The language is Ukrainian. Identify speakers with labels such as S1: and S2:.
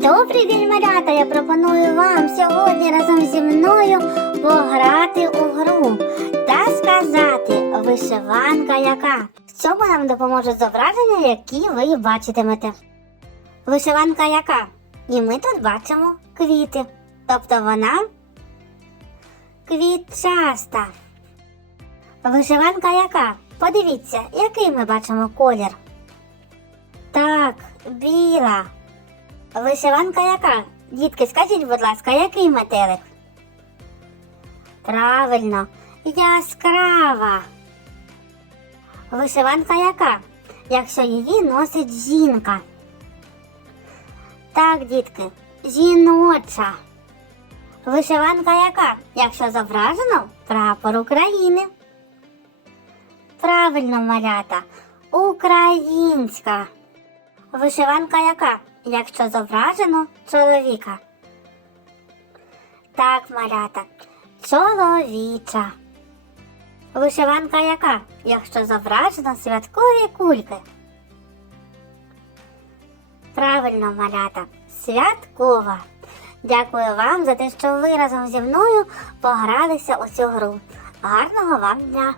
S1: Добрий день, малята! Я пропоную вам сьогодні разом зі мною пограти у гру та сказати вишиванка яка. В цьому нам допоможуть зображення, які ви бачитимете. Вишиванка яка? І ми тут бачимо квіти. Тобто вона квітчаста. Вишиванка яка? Подивіться, який ми бачимо колір. Так, біла. Вишиванка яка? Дітки, скажіть, будь ласка, який метелик? Правильно, яскрава. Вишиванка яка? Якщо її носить жінка. Так, дітки, жіноча. Вишиванка яка? Якщо зображено прапор України. Правильно, малята, українська. Вишиванка яка? Якщо зображено чоловіка. Так, малята, чоловіча. Вишиванка яка? Якщо зображено святкові кульки. Правильно, малята, святкова. Дякую вам за те, що ви разом зі мною погралися у цю гру. Гарного вам дня!